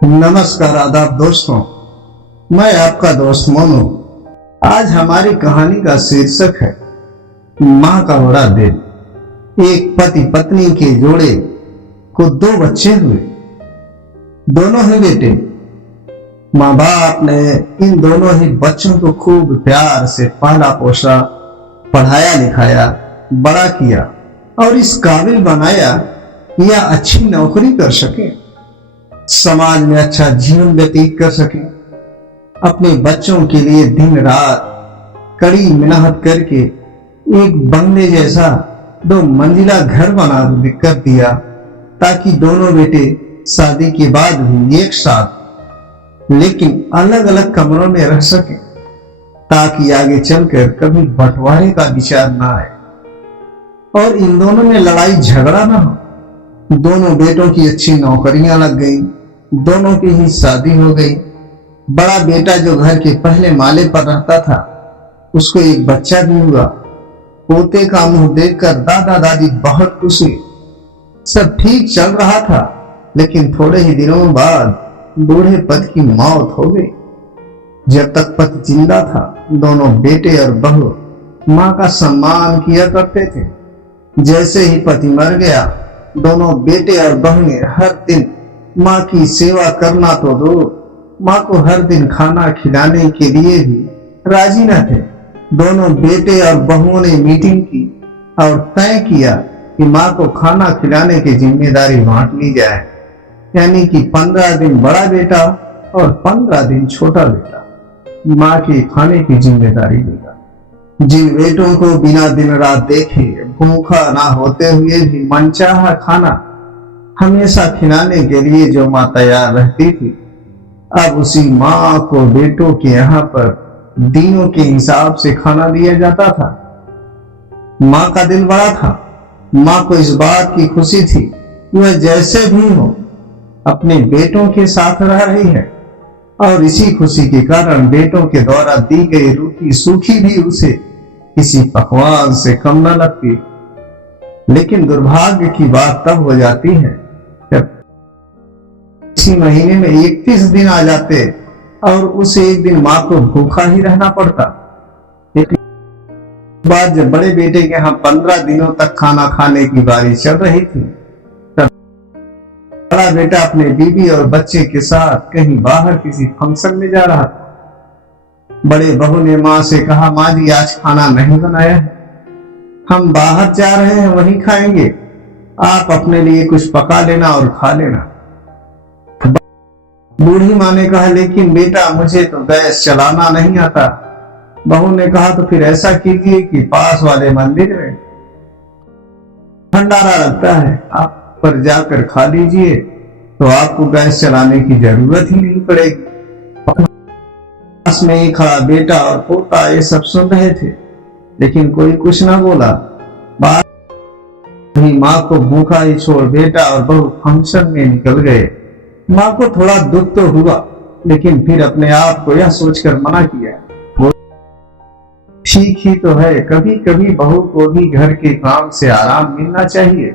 नमस्कार आदाब दोस्तों। मैं आपका दोस्त मोनू। आज हमारी कहानी का शीर्षक है माँ का बड़ा दिल। एक पति पत्नी के जोड़े को दो बच्चे हुए, दोनों ही बेटे। माँ बाप ने इन दोनों ही बच्चों को खूब प्यार से पाला पोसा, पढ़ाया लिखाया, बड़ा किया और इस काबिल बनाया या अच्छी नौकरी कर सके, समाज में अच्छा जीवन व्यतीत कर सके। अपने बच्चों के लिए दिन रात कड़ी मेहनत करके एक बंगले जैसा 2 मंजिला घर बना कर दिया ताकि दोनों बेटे शादी के बाद भी एक साथ लेकिन अलग अलग कमरों में रह सके, ताकि आगे चलकर कभी बंटवारे का विचार ना आए और इन दोनों में लड़ाई झगड़ा ना हो। दोनों बेटों की अच्छी नौकरियां लग गई, दोनों की ही शादी हो गई। बड़ा बेटा जो घर के पहले माले पर रहता था, उसको एक बच्चा भी हुआ। पोते का मुंह देखकर दादा दादी बहुत खुश हुए। सब ठीक चल रहा था, लेकिन थोड़े ही दिनों बाद बूढ़े पति की मौत हो गई। जब तक पति जिंदा था, दोनों बेटे और बहू माँ का सम्मान किया करते थे। जैसे ही पति मर गया, दोनों बेटे और बहू ने हर दिन माँ की सेवा करना तो दो, माँ को हर दिन खाना खिलाने के लिए भी राजी न थे। दोनों बेटे और बहुओं ने मीटिंग की और तय किया कि माँ को खाना खिलाने की जिम्मेदारी बांट ली जाए, यानी कि 15 दिन बड़ा बेटा और 15 दिन छोटा बेटा माँ के खाने की जिम्मेदारी लेगा। जिन बेटों को बिना दिन रात देखे भूखा ना होते हुए भी मनचाहा खाना हमेशा खिलाने के लिए जो माँ तैयार रहती थी, अब उसी माँ को बेटों के यहाँ पर दिनों के हिसाब से खाना दिया जाता था। माँ का दिल बड़ा था। माँ को इस बात की खुशी थी कि वह जैसे भी हो अपने बेटों के साथ रह रही है, और इसी खुशी के कारण बेटों के द्वारा दी गई रूखी सूखी भी उसे किसी पकवान से कम न लगती। लेकिन दुर्भाग्य की बात तब हो जाती है जब इसी महीने में 31 दिन आ जाते और उस एक दिन माँ को भूखा ही रहना पड़ता। लेकिन बाद जब बड़े बेटे के यहाँ 15 दिनों तक खाना खाने की बारी चल रही थी, तब बड़ा बेटा अपने बीवी और बच्चे के साथ कहीं बाहर किसी फंक्शन में जा रहा था। बड़े बहू ने माँ से कहा, माँ जी आज खाना नहीं बनाया है, हम बाहर जा रहे हैं, वहीं खाएंगे, आप अपने लिए कुछ पका लेना और खा लेना। बूढ़ी माँ ने कहा, लेकिन बेटा मुझे तो गैस चलाना नहीं आता। बहू ने कहा, तो फिर ऐसा कीजिए कि पास वाले मंदिर में भंडारा लगता है, आप पर जाकर खा लीजिए, तो आपको गैस चलाने की जरूरत ही नहीं पड़ेगी। पास में ही खड़ा बेटा और पोता ये सब सुन रहे थे, लेकिन कोई कुछ ना बोला। बात माँ को भूखा ही छोड़ बेटा और बहू फंक्शन में निकल गए। माँ को थोड़ा दुख तो हुआ, लेकिन फिर अपने आप को यह सोचकर मना किया, वो ठीक ही तो है, कभी कभी बहू को भी घर के काम से आराम मिलना चाहिए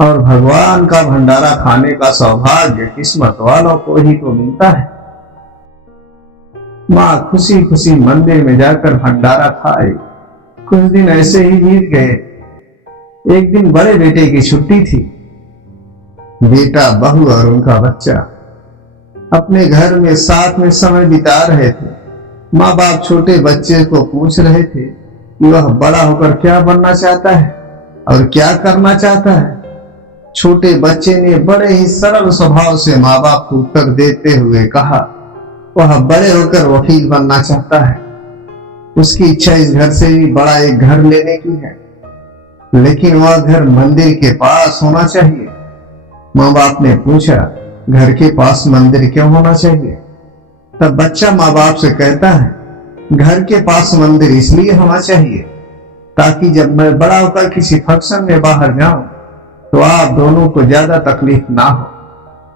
और भगवान का भंडारा खाने का सौभाग्य किस्मत वालों को ही तो मिलता है। माँ खुशी खुशी मंदिर में जाकर भंडारा खाए। कुछ दिन ऐसे ही बीत गए। एक दिन बड़े बेटे की छुट्टी थी। बेटा, बहू और उनका बच्चा अपने घर में साथ में समय बिता रहे थे। माँ बाप छोटे बच्चे को पूछ रहे थे कि वह बड़ा होकर क्या बनना चाहता है और क्या करना चाहता है। छोटे बच्चे ने बड़े ही सरल स्वभाव से माँ बाप को उत्तर देते हुए कहा, वह बड़े होकर वकील बनना चाहता है। उसकी इच्छा इस घर से भी बड़ा एक घर लेने की है, लेकिन वह घर मंदिर के पास होना चाहिए। माँ बाप ने पूछा, घर के पास मंदिर क्यों होना चाहिए? तब बच्चा माँ बाप से कहता है, घर के पास मंदिर इसलिए होना चाहिए ताकि जब मैं बड़ा होकर किसी फंक्शन में बाहर जाऊं तो आप दोनों को ज्यादा तकलीफ ना हो।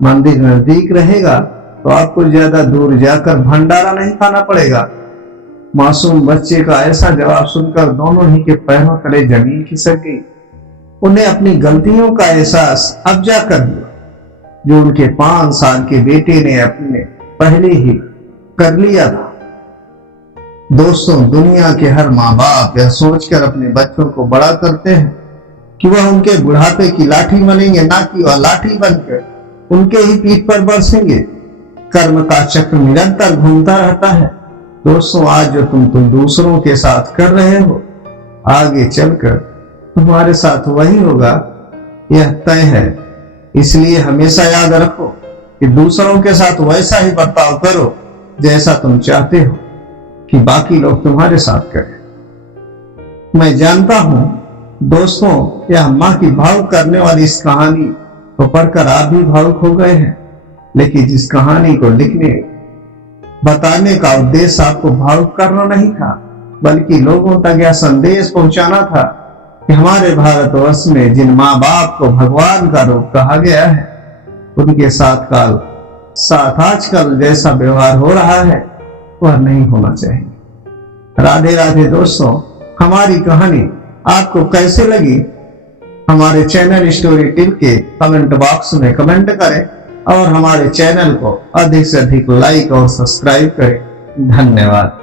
मंदिर नजदीक रहेगा तो आपको ज्यादा दूर जाकर भंडारा नहीं खाना पड़ेगा। मासूम बच्चे का ऐसा जवाब सुनकर दोनों ही के पैरों तले जमीन खिसक गई। उन्हें अपनी गलतियों का एहसास अब जाकर हुआ। जो उनके 5 साल के बेटे ने अपने पहले ही कर लिया था। दोस्तों, दुनिया के हर माँ बाप यह सोचकर अपने बच्चों को बड़ा करते हैं कि वह उनके बुढ़ापे की लाठी बनेंगे, ना कि वह लाठी बनकर उनके ही पीठ पर बरसेंगे। कर्म का चक्र निरंतर घूमता रहता है। दोस्तों, आज जो तुम दूसरों के साथ कर रहे हो, आगे चलकर तुम्हारे साथ वही होगा, यह तय है। इसलिए हमेशा याद रखो कि दूसरों के साथ वैसा ही बर्ताव करो जैसा तुम चाहते हो कि बाकी लोग तुम्हारे साथ करें। मैं जानता हूं दोस्तों, यह मां की भावुक करने वाली इस कहानी को पढ़कर आप भी भावुक हो गए हैं, लेकिन जिस कहानी को लिखने बताने का उद्देश्य आपको भावुक करना नहीं था, बल्कि लोगों तक यह संदेश पहुंचाना था कि हमारे भारतवर्ष में जिन माँ बाप को भगवान का रूप कहा गया है, उनके साथ आजकल जैसा व्यवहार हो रहा है वह नहीं होना चाहिए। राधे राधे दोस्तों, हमारी कहानी आपको कैसे लगी हमारे चैनल स्टोरी टिप के कमेंट बॉक्स में कमेंट करें और हमारे चैनल को अधिक से अधिक लाइक और सब्सक्राइब करें। धन्यवाद।